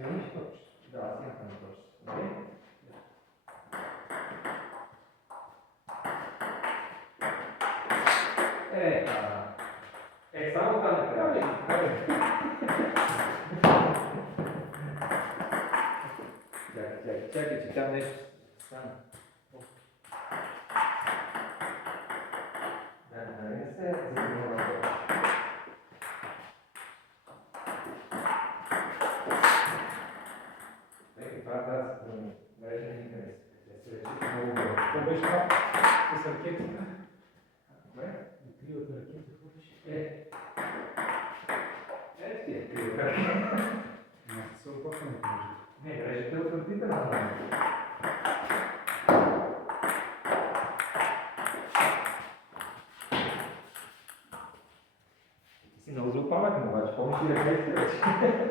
Звъниш точно. Да, аз имам там точно. Нали? Само това не прави. Чакай, че там нещо стана. Да, не се занимава. Това мрежа никъде се рече много добре. Това беше това с ракетата. Добре? Кривата ракета, какво беше? Ти е кривата ракета. Не, се опакваме в мрежата. Не, мрежата е отвратителна. Ти си много злопаметен, обаче. Помниш ли рефлексия вече? Чакай.